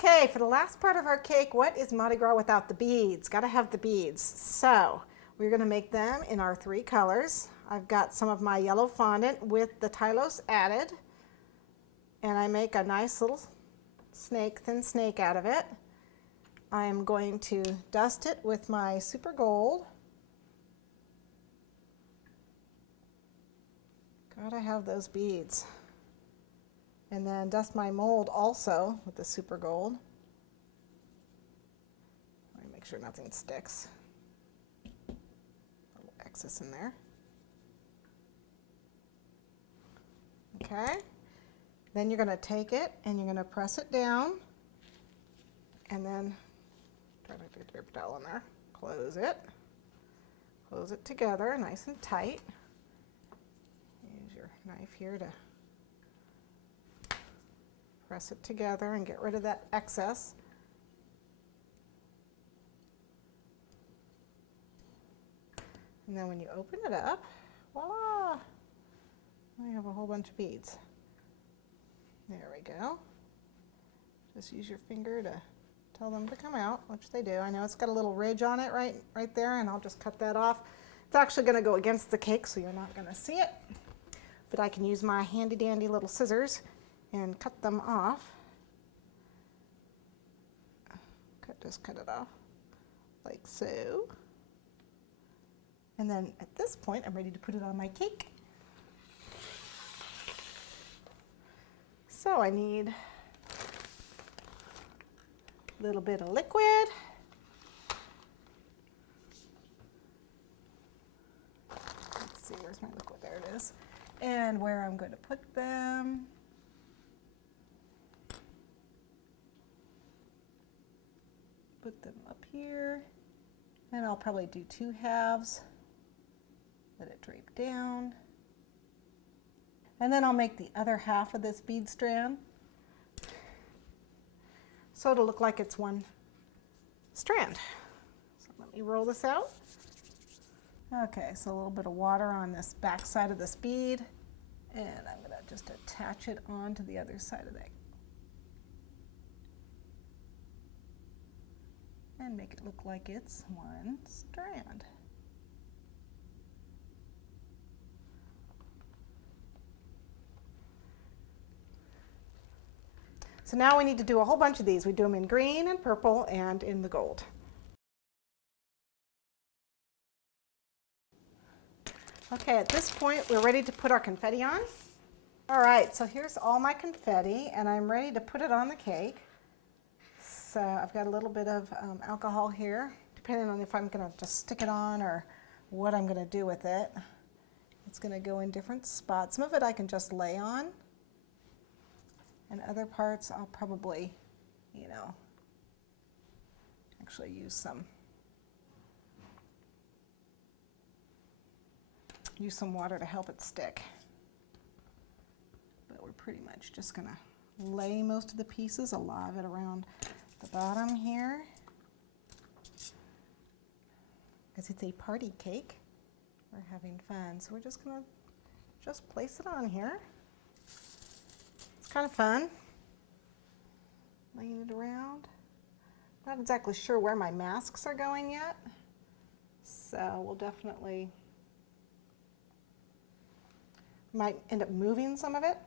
Okay, for the last part of our cake, what is Mardi Gras without the beads? Gotta have the beads. So we're gonna make them in our 3 colors. I've got some of my yellow fondant with the Tylose added, and I make a nice little snake, thin snake out of it. I am going to dust it with my super gold. Gotta have those beads. And then dust my mold also with the super gold. Let me make sure nothing sticks. A little excess in there. Okay. Then you're going to take it and you're going to press it down. And then, try not to get your paper towel in there. Close it. Close it together nice and tight. Use your knife here to press it together and get rid of that excess. And then when you open it up, voila! We have a whole bunch of beads. There we go. Just use your finger to tell them to come out, which they do. I know it's got a little ridge on it right there, and I'll just cut that off. It's actually going to go against the cake, so you're not going to see it. But I can use my handy dandy little scissors and cut them off. Just cut it off like so. And then at this point, I'm ready to put it on my cake. So I need a little bit of liquid. Let's see, where's my liquid? There it is. And where I'm going to put them. Put them up here, and I'll probably do 2 halves. Let it drape down. And then I'll make the other half of this bead strand. So it'll look like it's one strand. So let me roll this out. Okay, so a little bit of water on this back side of this bead, and I'm gonna just attach it onto the other side of that. And make it look like it's one strand. So now we need to do a whole bunch of these. We do them in green and purple and in the gold. Okay, at this point we're ready to put our confetti on. All right, so here's all my confetti, and I'm ready to put it on the cake. So I've got a little bit of alcohol here, depending on if I'm going to just stick it on or what I'm going to do with it. It's going to go in different spots. Some of it I can just lay on, and other parts I'll probably, actually use some water to help it stick. But we're pretty much just going to lay most of the pieces, a lot of it around the bottom here, because it's a party cake. We're having fun, so we're just gonna place it on here. It's kind of fun laying it around. Not exactly sure where my masks are going yet, so we'll definitely might end up moving some of it.